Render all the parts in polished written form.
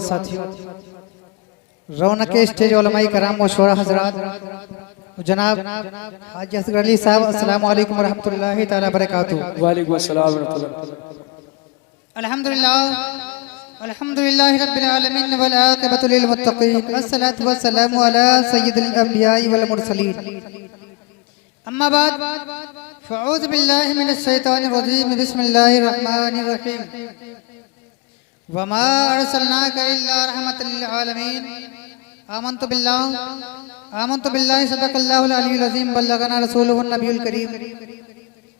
साथियों, रौनक स्टेज उलमाई कराम मशवरा हजरात, जनाब हाजी असगर अली साहब, अस्सलाम वालेकुम रहमतुल्लाहि ताला बरकातुहू। वालेकुम अस्सलाम रहमतुल्लाह। अल्हम्दुलिल्लाह अल्हम्दुलिल्लाहि रब्बिल आलमीन वल आक़िबतु लिल मुत्तक़ीन वस्सलातु वस्सलामु अला सय्यिदिल अंबिया'i वल मुरसलीन। अम्मा बाद फ़अऊज़ु बिल्लाहि मिनश शैतानिर रजीम। बिस्मिल्लाहिर रहमानिर रहीम। वमा अर्सलनाका इल्ला रहमतल लिल आलमीन। आमन्तु बिल्लाहि सदक़ल्लाहुल अलियुल अज़ीम बल्लगना रसूलुहुन नबियुल करीम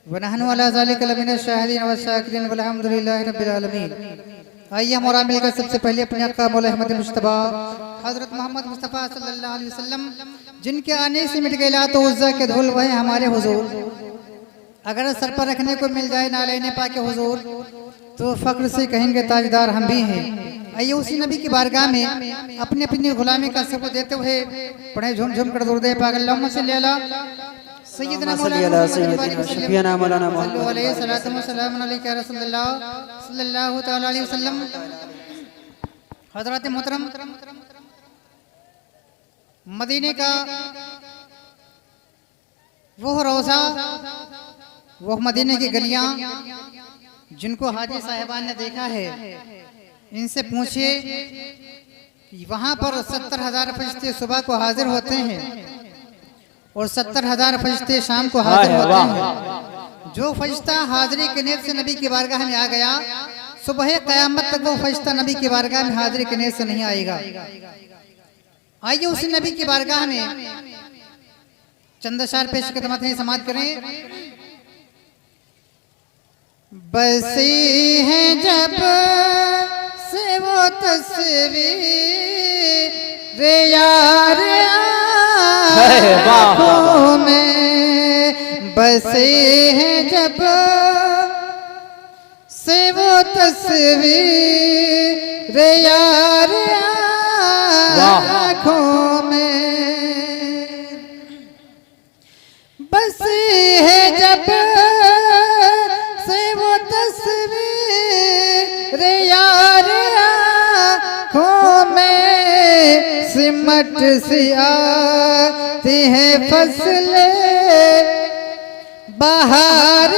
व नहनु अला ज़ालिका लमिनश शाहिदीन व शाकिरीन वल्हम्दुलिल्लाहि रब्बिल आलमीन। आइए हम और मिलकर सबसे पहले अपने आका मौला अहमद मुस्तफ़ा हज़रत मोहम्मद मुस्तफ़ा सल्लल्लाहु अलैहि वसल्लम, जिनके आने से मिट गए लात उज़्ज़ा के धूल, वह हमारे हुजूर। अगर सर पर रखने को मिल जाए ना लेने पाके हुजूर, तो फ़ख्र से कहेंगे ताजदार हम भी हैं। आइए उसी नबी की बारगाह में अपनी अपनी गुलामी का सबूत देते हुए पढ़े झूम झूम कर दुरूद पाक अल्लाहुम्मा सल्ली अला सय्यिदना मौलाना शफीना मौलाना मुहम्मद अलैहि सलातु व सलाम अलैका रसूलुल्लाह सल्लल्लाहु तआला अलैहि वसल्लम। हज़रात मोहतरम, मदीने का वो रोज़ा, वो मदीने की गलियां जिनको हाजी साहिबान ने देखा है, इनसे पूछिए कि वहाँ पर 70,000 फरिश्ते सुबह को हाजिर होते हैं और 70,000 फरिश्ते शाम को हाजिर होते हैं। जो फरिश्ता हाजिरी के नियत से नबी की बारगाह में आ गया, सुबह क़यामत तक वो फरिश्ता नबी की बारगाह में हाजिरी के नियत से नहीं आएगा। आइए उसी नबी की बारगाह में चंद अशआर पेश खिदमत है, समाअत करें। बसी है जब से वो तस्वीर यार आँखों में, बसी है जब से वो तस्वीर यार आँखों में, बसी है जब सिमट सी आती है फसले बाहर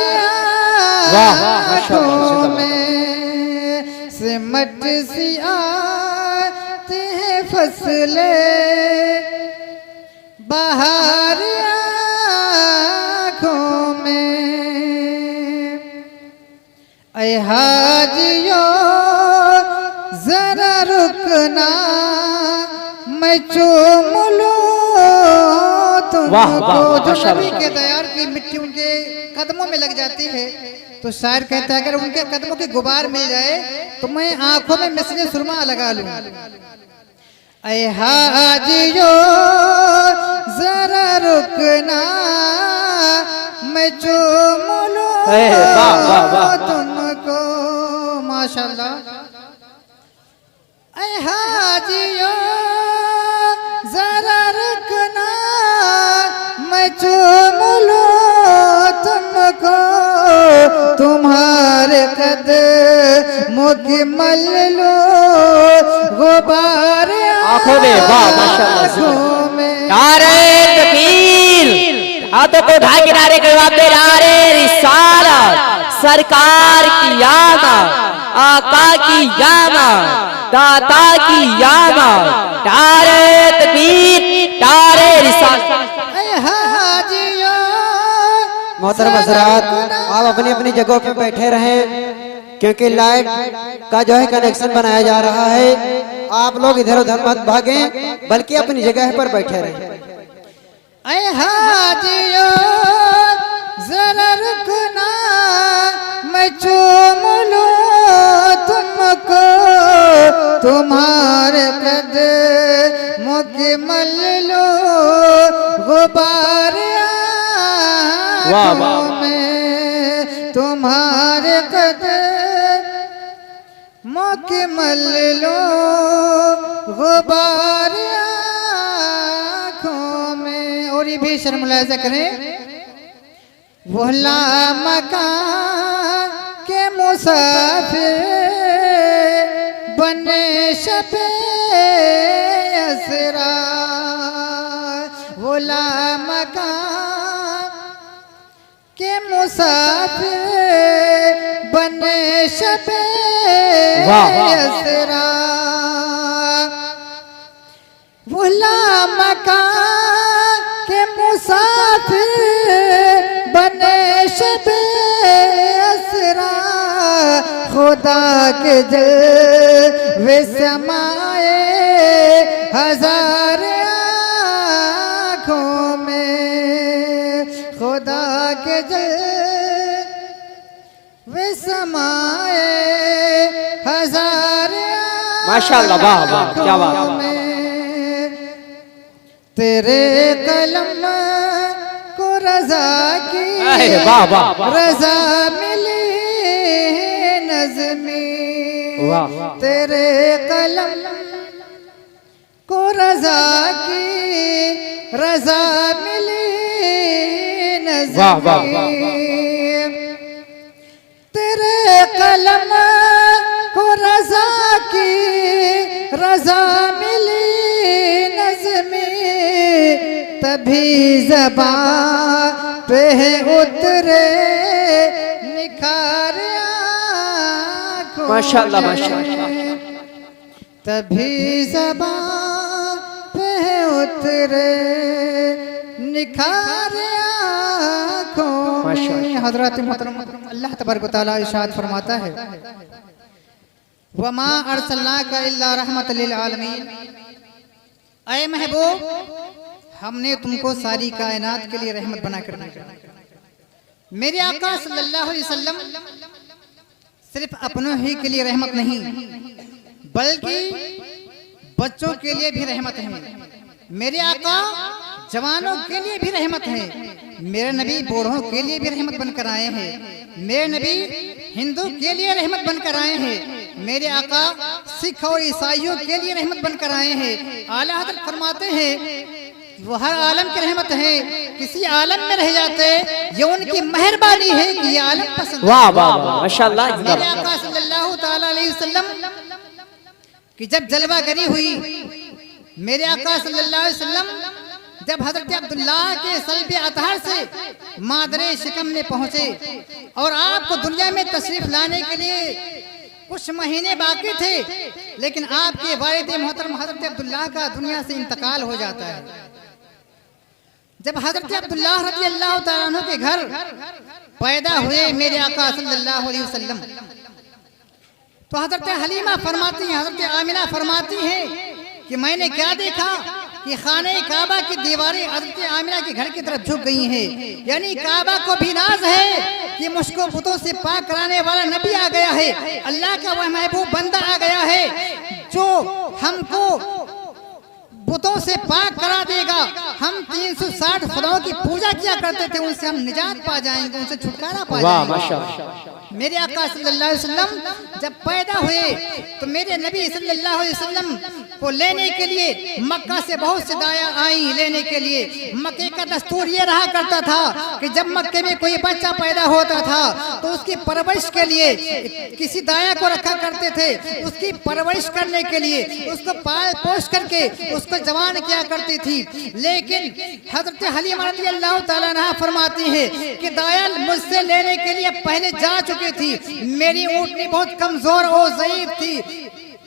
आँखों में, सिमट सी आती है फसले बाहर आँखों में। ऐ हाजियो जरा रुकना, मैं चूम लूं तुमको। जो नबी के दयार की मिट्टी उनके कदमों में लग जाती है, तो शायर कहता है अगर उनके कदमों की गुबार मिल जाए तो मैं आंखों में मिसले सुरमा लगा लूं। ऐ हाजियो जरा रुकना, मैं चूम लूं तुमको। माशाल्लाह। ऐ हाजियो जरा रुकना, मैं चूम लूं तुमको, तुम्हारे कदमों की मल लो गुबार आँखों में। नारे तकबीर, हाथों को उठा के नारे के जवाब दे। नारे रिसालत, सरकार की आमद, आका की आमद, दाता की आमद। नारे तकबीर, नारे रिसालत। मोहतरम हज़रात, आप अपनी अपनी जगहों पे बैठे रहें, क्योंकि लाइट का जो है कनेक्शन बनाया जा रहा है। आप लोग इधर उधर मत भागें, बल्कि अपनी जगह पर बैठे रहें। ऐ हाजियो जरा रुकना, मैं चूम लूं तुमको, तुम्हारे कदमों की मल लो गुबार आँखों में, तुम्हारे कदमों की मल लो गुबार आँखों में। और ये भी शर्म मुलाहिज़ा करें, वो लामकान के मुसाफिर बने शबे असरा गुलाम के मुसाफिर बने शबे असरा गुलाम के मुसाफिर बने शबे असरा खुदा के जलवे समाए हजार आँखों में खुदा के जलवे समाए हजार माशाअल्लाह, वाह वाह, क्या बात। आँखों में तेरे कलम को रजा की वाह वाह वाह। रजा मिली नज़मी वाह। तेरे कलम को रजा की रजा मिली वाह, वाह, वाह, नज़मी तेरे कलम को रजा की रजा मिली नज़मी तभी ज़बान पे उतरे निखार आँखों माशाअल्लाह, में। माशाअल्लाह। तभी ज़बान पे उतरे निखार आँखों में। माशाअल्लाह। हज़रत मोहतरम अल्लाह तबारक व तआला इरशाद फरमाता है वमा अर्सलनाका इल्ला रहमतल लिल आलमीन। ऐ महबूब, हमने तुमको सारी कायनात के लिए रहमत बनाकर भेजा। मेरे आका सल्लल्लाहु अलैहि वसल्लम सिर्फ अपनों ही के लिए रहमत नहीं बल्कि बच्चों के लिए भी रहमत है। मेरे आका जवानों के लिए भी रहमत है। मेरे नबी बूढ़ों के लिए भी रहमत बनकर आए हैं। मेरे नबी हिंदू के लिए रहमत बनकर आए हैं। मेरे आका सिख और ईसाइयों के लिए रहमत बनकर आए हैं। आला हज़रत फरमाते हैं वो हर आलम की रहमत है। किसी आलम में रह जाते ये उनकी मेहरबानी है कि ये आलम पसंद। वाह वाह वाह, माशाअल्लाह। मेरे आका सल्लल्लाहु ताला अलैहि वसल्लम की जब जलवागरी हुई, मेरे आका सल्लल्लाहु अलैहि वसल्लम जब हजरत अब्दुल्लाह के सल्ब अतहर से मादरे शिकम में पहुंचे और आपको दुनिया में तशरीफ लाने के लिए कुछ महीने बाकी थे, लेकिन आपके वालिद मोहतरम हजरत अब्दुल्लाह का दुनिया से इंतकाल हो जाता है। जब हजरत अब्दुल्लाह रज़ी अल्लाह तआला अन्हु के घर पैदा हुए मेरे आका सल्लल्लाहु अलैहि वसल्लम, तो हजरत हलीमा फरमाती हैं, हजरत आमिना फरमाती हैं कि मैंने क्या देखा कि खाने काबा की दीवारें हजरत आमिना के घर की तरफ झुक गई हैं। यानी काबा को भी नाज है कि मुझको बुतों से पाक कराने वाला नबी आ गया है, अल्लाह का वह महबूब बंदा आ गया है जो हमको बुतों से पाक करा देगा। हम 360 खुदाओं की पूजा किया करते थे, उनसे हम निजात पा जाएंगे, उनसे छुटकारा पा वाह जाएंगे। माशाअल्लाह। मेरे आका सल्लल्लाहु अलैहि वसल्लम जब पैदा हुए तो मेरे नबी सल्लल्लाहु अलैहि वसल्लम को लेने के लिए मक्का से बहुत से दाया आई लेने के लिए। मक्के का दस्तूर ये रहा करता था कि जब मक्के में कोई बच्चा पैदा होता था तो उसकी परवरिश के लिए किसी दाया को रखा करते थे। उसकी परवरिश करने के लिए उसको पाल पोष करके उसको जवान किया करती थी। लेकिन हजरत हलीमा रज़ी अल्लाह तआला अन्हा फरमाती है कि दाया मुझसे लेने के लिए पहले जा चुकी थी। मेरी ऊँटनी बहुत कमजोर और ज़ईफ थी।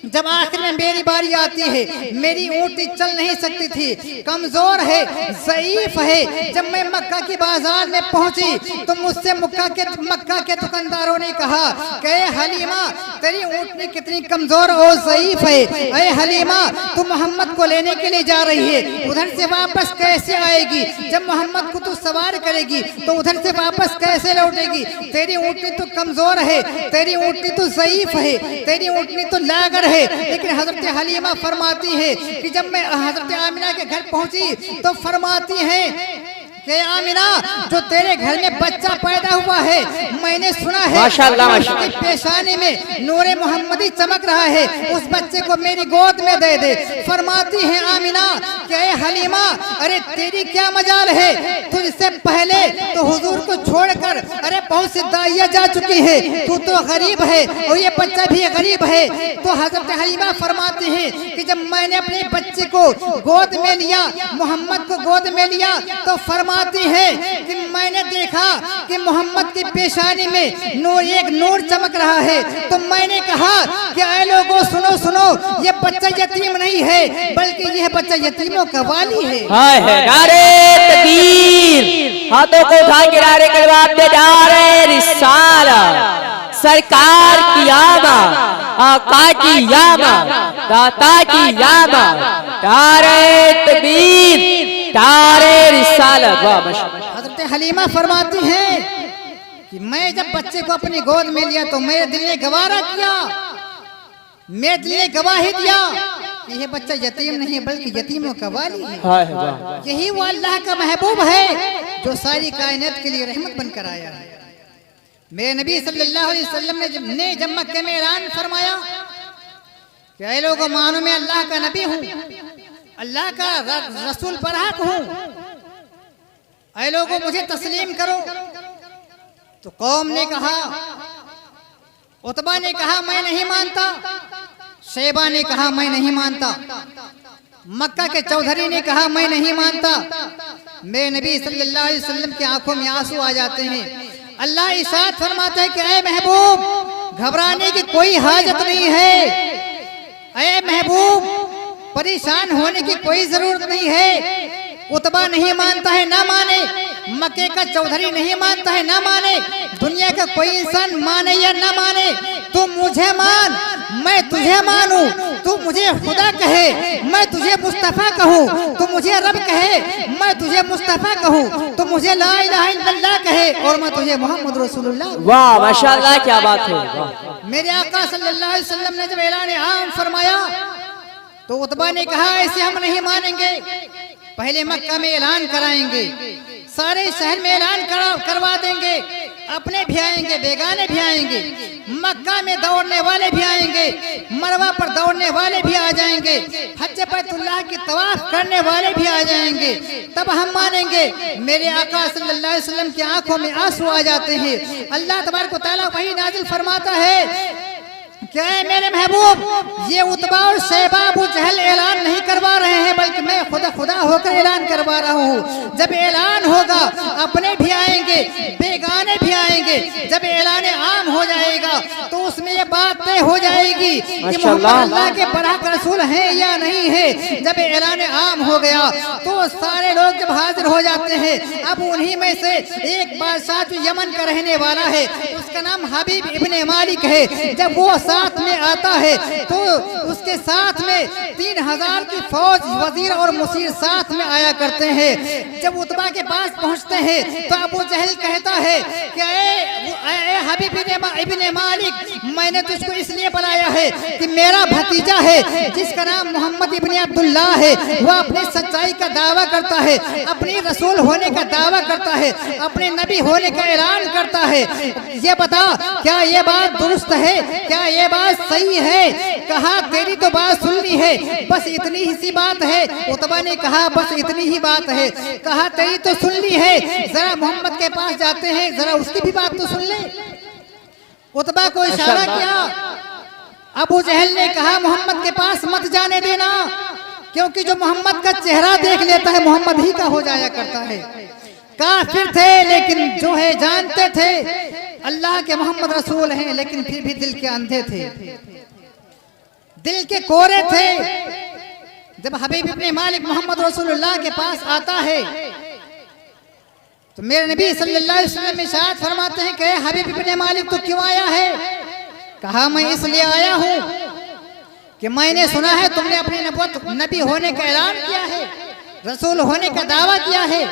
जब आखिर में मेरी बारी आती है, मेरी ऊँटनी चल नहीं सकती थी, कमजोर है, ज़ईफ है। जब मैं मक्का की बाजार में पहुंची तो मुझसे मक्का के दुकानदारों ने कहा कि हलीमा तेरी ऊँटनी कितनी कमजोर और ज़ईफ है। अरे हलीमा तू मोहम्मद को लेने के लिए जा रही है, उधर से वापस कैसे आएगी? जब मोहम्मद को तू सवार करेगी तो उधर से वापस कैसे लौटेगी? तेरी ऊँटनी तो कमजोर है, तेरी ऊँटनी तो ज़ईफ है, तेरी ऊँटनी तो लागर है। लेकिन हजरत हलीमा फरमाती है कि जब मैं हजरत आमिना के घर पहुंची तो फरमाती हैं कि आमिना जो तेरे घर में बच्चा पैदा हुआ है, मैंने सुना है माशाअल्लाह, उसकी पेशानी में नूरे मोहम्मदी चमक रहा है, उस बच्चे को मेरी गोद में दे दे। फरमाती है आमिना कि ए हलीमा, अरे तेरी क्या मजाल है, तुझसे पहले तो हुजूर को छोड़कर अरे बहुत सी दाइयाँ जा चुकी है, तू तो गरीब है और ये बच्चा भी गरीब है। तो हजरत हलीमा फरमाती है कि जब मैंने अपने बच्चे को गोद में लिया, मोहम्मद को गोद में लिया, तो फरमाती है कि मैंने देखा कि मोहम्मद की पेशानी में एक नूर चमक रहा है। तो मैंने कहा कि ऐ लोगों सुनो सुनो, ये बच्चा यतीम नहीं है बल्कि यह बच्चा यतीमों का वाली है। हाय है नारे तकबीर, हाथों को उठा के नारे करवाते जा रहे रिसालत, सरकार की आमद, आका की आमद, दाता की आमद, नारे तकबीर, नारे रिसालत। वाह माशाअल्लाह। हजरत हलीमा फरमाती हैं कि मैं जब बच्चे को अपनी गोद में लिया तो मेरे दिल ने गवारा किया, मेरे दिल ने गवाही दिया कि यह बच्चा यतीम नहीं बल्कि यतीमों का वाली है। हाय वाह, यही वो अल्लाह का महबूब है जो सारी कायनात के लिए रहमत बनकर आया है। मेरे नबी सल्लल्लाहु अलैहि वसल्लम ने जब मक्के में ऐलान फरमाया कि ऐ लोगों मानो मैं अल्लाह का नबी हूँ, अल्लाह का रसूल बरहक हूँ, ऐ लोगों मुझे तस्लीम करो। तो कौम ने कहा, उतबा ने कहा मैं नहीं मानता, शेबा ने कहा मैं नहीं मानता, मक्का के चौधरी ने कहा मैं नहीं मानता। मेरे नबी सल्लल्लाहु अलैहि वसल्लम की आंखों में आंसू आ जाते हैं। अल्लाह इरशाद फरमाता है कि ऐ महबूब घबराने की कोई हाजत नहीं है, ऐ महबूब परेशान होने की कोई जरूरत नहीं है। उतबा नहीं मानता है ना माने, मक्के का चौधरी नहीं मानता है ना माने, दुनिया का कोई इंसान माने या ना माने, तू मुझे मान मैं तुझे मानूं, तू मुझे खुदा कहे मैं तुझे मुस्तफा कहूँ, तू मुझे रब कहे मैं तुझे मुस्तफा कहूँ, तू मुझे ला इलाहा इल्लल्लाह कहे और मैं तुझे मोहम्मद रसूलुल्लाह। वाह माशाअल्लाह, क्या बात है। वाह। मेरे आका सल्लल्लाहु अलैहि वसल्लम ने जब ऐलान आम फरमाया तो उतबा ने कहा ऐसे हम नहीं मानेंगे, पहले मक्का में ऐलान कराएंगे, सारे शहर में ऐलान करवा देंगे, अपने भी आएंगे बेगाने भी आएंगे, मक्का में दौड़ने वाले भी आएंगे, मरवा पर दौड़ने वाले भी आ जाएंगे, हज बैतुल्लाह की तवाफ करने वाले भी आ जाएंगे, तब हम मानेंगे। मेरे आका सल्लल्लाहु अलैहि वसल्लम की आंखों में आंसू आ जाते हैं। अल्लाह तबारक व तआला वही नाजिल फरमाता है क्या है मेरे महबूब, ये उतबा और शैबा अबू जहल ऐलान नहीं करवा रहे हैं बल्कि मैं खुदा होकर ऐलान करवा रहा हूँ। जब ऐलान होगा अपने भी आएंगे बेगाने भी आएंगे, जब ऐलान आम हो जाएगा तो उसमें ये बात तय हो जाएगी कि मोहम्मद अल्लाह के बरहक रसूल हैं या नहीं है। जब ऐलान आम हो गया तो सारे लोग जब हाजिर हो जाते हैं, अब उन्हीं में से एक बादशाह जो यमन का रहने वाला है उसका नाम हबीब इब्ने मालिक है, जब वो साथ में आता है तो उसके साथ में 3000 की फौज वजीर और मुसीर साथ में आया करते हैं। जब उतबा के पास पहुंचते हैं तो अबू जहल कहता है कि ए हबीब इब्ने मालिक, मैंने तुझको इसलिए बुलाया है कि मेरा भतीजा है जिसका नाम मोहम्मद इब्ने अब्दुल्लाह है, वह अपनी सच्चाई का दावा करता है, अपनी रसूल होने का दावा करता है, अपने नबी होने का ऐलान करता है। ये बता क्या ये बात दुरुस्त है, क्या ये बात सही है? कहा तेरी तो बात सुन ली है, बस इतनी ही सी बात है। उतबा ने कहा बस इतनी ही बात है। कहा तेरी तो सुन ली है, जरा मोहम्मद के पास जाते हैं, जरा उसकी भी बात तो सुन ले। उतबा को इशारा किया। अबू जहल ने कहा मोहम्मद के पास मत जाने देना, क्योंकि जो मोहम्मद का चेहरा देख लेता है मोहम्मद ही का हो जाया करता है। काफिर थे लेकिन जो है जानते थे अल्लाह के मोहम्मद रसूल हैं, लेकिन फिर भी दिल के अंधे थे, दिल के कोरे थे। जब हबीब इब्ने मालिक मोहम्मद रसूलुल्लाह के पास आता है तो मेरे नबी सल्लल्लाहु अलैहि वसल्लम इरशाद फरमाते हैं कि हबीब इब्ने मालिक तो क्यों आया है? कहा मैं इसलिए आया हूँ कि मैंने सुना है तुमने अपने नबी होने का ऐलान किया है, रसूल होने का दावा किया है।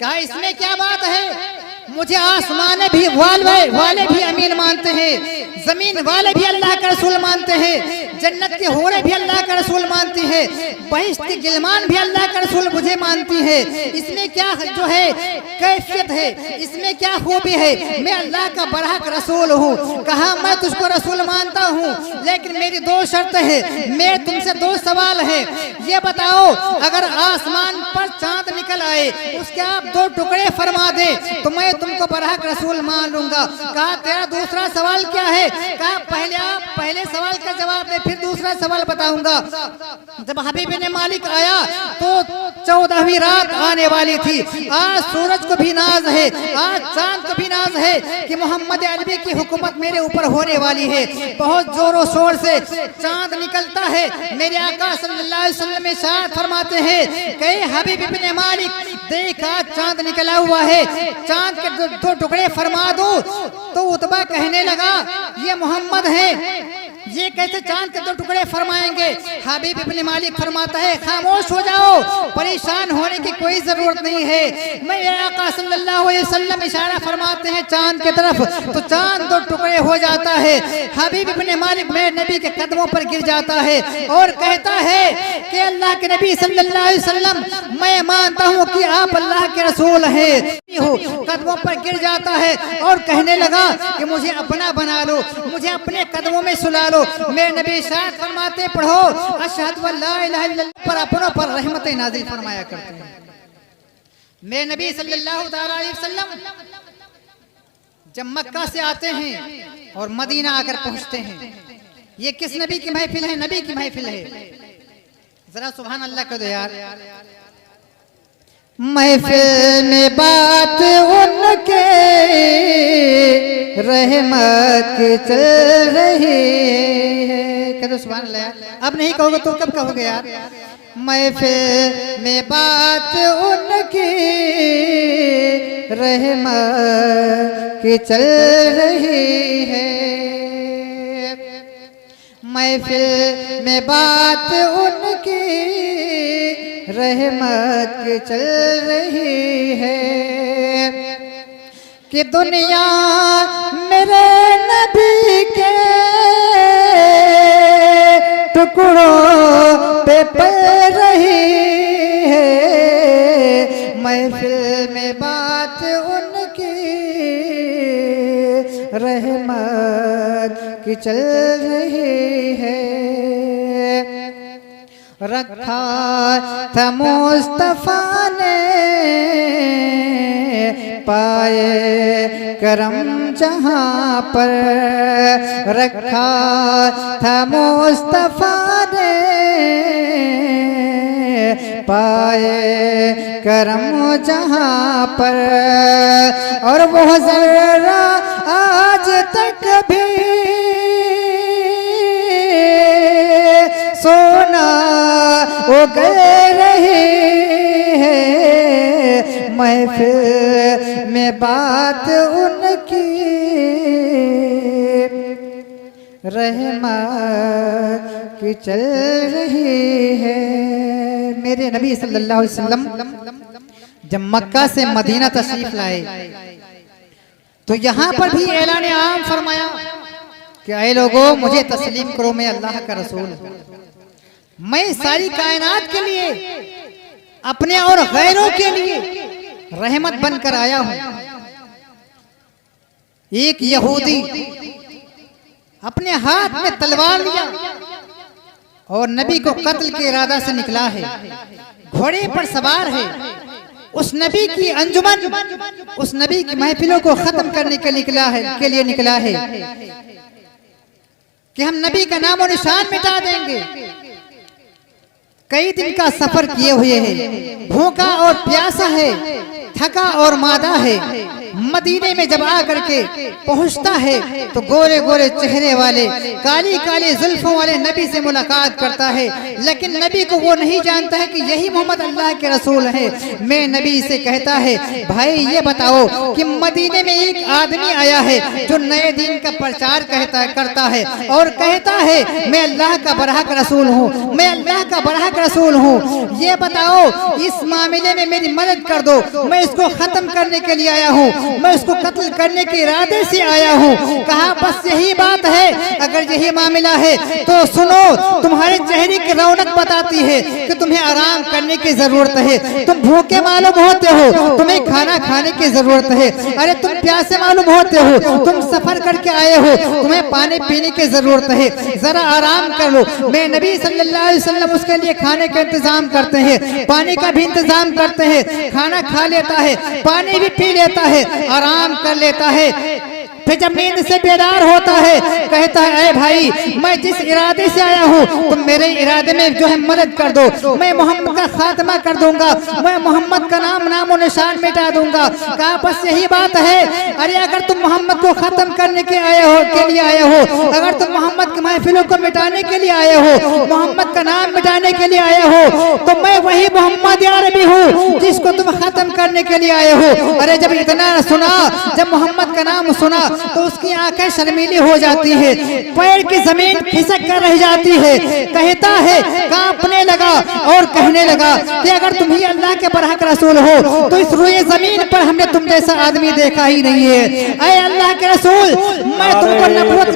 कहा इसमें क्या बात है? मुझे आसमान भी वाले भी अमीन मानते हैं, जमीन वाले भी अल्लाह का रसूल मानते हैं, जन्नत के होरे भी अल्लाह का रसूल मानती है, बहिश्त की गिलमान भी अल्लाह का रसूल मुझे मानती है। इसमें क्या जो है कैफियत है, इसमें क्या खूबी है, मैं अल्लाह का बरहक रसूल हूँ। कहा मैं तुझको रसूल मानता हूँ, लेकिन मेरी दो शर्त है, मेरे तुमसे दो सवाल है। ये बताओ अगर आसमान पर चांद निकल आए, उसके आप दो टुकड़े फरमा दे तो मैं तुमको बरहक रसूल मान लूंगा। कहा तेरा दूसरा सवाल क्या है? कहा पहले आप पहले सवाल का जवाब दे, फिर दूसरा सवाल बताऊंगा। जब हबीब ने मालिक आया तो 14वीं रात आने वाली थी। आज सूरज को भी नाज है, आज चांद को भी नाज है कि मोहम्मद अरबी की हुकूमत मेरे ऊपर होने वाली है। बहुत जोरों शोर से चांद निकलता है। मेरे आका सल्लल्लाहु अलैहि वसल्लम इरशाद फरमाते हैं कि हबीब इब्ने मालिक देखा चांद निकला हुआ है, चांद के दो टुकड़े फरमा दो। तो उतबा कहने लगा ये मोहम्मद है, ये कैसे चांद के दो टुकड़े फरमाएंगे? हबीब इब्ने मालिक फरमाता है खामोश हो जाओ, परेशान होने की कोई जरूरत नहीं है। मेरे आका सल्लल्लाहु अलैहि वसल्लम इशारा फरमाते हैं चांद की तरफ, तो चांद दो टुकड़े हो जाता है। हबीब इब्ने मालिक मेरे नबी के कदमों पर गिर जाता है और कहता है कि अल्लाह के नबी सल्लल्लाहु अलैहि वसल्लम मैं मानता हूँ कि आप अल्लाह के रसूल हैं। कदमों पर गिर जाता है और कहने लगा कि मुझे अपना बना लो, मुझे अपने कदमों में सुला लो। मेरे नबी शायद फरमाते पढ़ो अशहदु अल्ला इलाहा इल्लल्लाह, पर अपनों पर रहमतें नाज़िल फरमाया करते हैं। मेरे नबी सल्लल्लाहु अलैहि वसल्लम जब मक्का से आते हैं और मदीना आकर पहुंचते हैं, ये किस नबी की महफिल है? नबी की महफिल है। जरा सुभान अल्लाह कह दो यार। महफिल में बात उनके रहमत चल रही है। कह दो सुभान अल्लाह यार। अब नहीं कहोगे तो कब कहोगे यार? महफिल में बात उनकी रहमत की चल रही है। महफिल में बात उनकी रहमत की चल रही है कि दुनिया मेरे नबी के टुकड़ों पे पड़ रही है। महफिल में बात उनकी रहमत की चल रही है। रखा था मुस्तफा ने पाए करम जहाँ पर, रखा था मुस्तफा ने पाए करम जहाँ पर। और वो जरा आज तक भी सोना उगल रही है। महफिल में बात उनकी रहमत की चल रही है। मेरे नबी सल्लल्लाहु अलैहि वसल्लम जब मक्का से मदीना तशरीफ लाए तो यहाँ पर भी ऐलान आम फरमाया कि ऐ लोगों मुझे तस्लीम करो, मैं अल्लाह का रसूल हूँ। मैं सारी कायनात के लिए, अपने और गैरों के लिए रहमत बनकर आया हूँ। एक यहूदी अपने हाथ में तलवार लिया और नबी को कत्ल के इरादा से निकला है, घोड़े पर सवार है। उस नबी की अंजुमन, उस नबी की महफिलों को खत्म करने के लिए निकला है कि हम नबी का नाम और निशान मिटा देंगे। कई दिन का सफर किए हुए है, भूखा और प्यासा है, थका और मादा है। मदीने में जब आकर के पहुंचता है तो गोरे गोरे चेहरे वाले, काली काली जुल्फों वाले नबी से मुलाकात करता है। लेकिन नबी को वो नहीं जानता है कि यही मोहम्मद अल्लाह के रसूल है। मैं नबी से कहता है भाई ये बताओ कि मदीने में एक आदमी आया है जो नए दिन का प्रचार करता है और कहता है मैं अल्लाह का बरहक रसूल हूँ, मैं अल्लाह का बरहक रसूल हूँ। ये बताओ इस मामले में मेरी मदद कर दो, मैं इसको खत्म करने के लिए आया हूँ। मैं उसको कत्ल करने के इरादे से आया हूँ। कहा बस यही बात है, अगर यही मामला है तो सुनो, तुम्हारे चेहरे की रौनक बताती है कि तुम्हें आराम करने की जरूरत है। तुम भूखे मालूम होते हो, तुम्हें खाना खाने की जरूरत है। अरे तुम प्यासे मालूम होते हो, तुम सफर करके आए हो, तुम्हें पानी पीने की जरूरत है, जरा आराम कर लो। मैं नबी सल्लल्लाहु अलैहि वसल्लम उसके लिए खाने का इंतजाम करते हैं, पानी का भी इंतजाम करते हैं, खाना खा लेता है, पानी भी पी लेता है, आराम कर लेता है। फिर जब नींद से बेदार होता है कहता है अरे भाई, मैं जिस इरादे से आया हूँ तुम मेरे इरादे में जो है मदद कर दो, मैं मोहम्मद का खात्मा कर दूंगा, मैं मोहम्मद का नामो निशान मिटा दूंगा। कहा बस यही बात है। अरे अगर तुम मोहम्मद को खत्म करने के लिए आए हो, अगर तुम मोहम्मद की महफिलों को मिटाने के लिए आए हो, मोहम्मद का नाम मिटाने के लिए आए हो, तो मैं वही मोहम्मद यारबी हूँ जिसको तुम खत्म करने के लिए आए हो। अरे जब इतना सुना, जब मोहम्मद का नाम सुना तो उसकी आंखें शर्मीली हो जाती है, पैर की जमीन खिसक कर रह जाती है। कहता है, कांपने लगा और कहने लगा कि अगर तुम ही अल्लाह के बरहक रसूल हो तो इस रुए जमीन पर हमने तुम जैसा आदमी देखा ही नहीं है। ऐ अल्लाह के रसूल, मैं तुमको नबूवत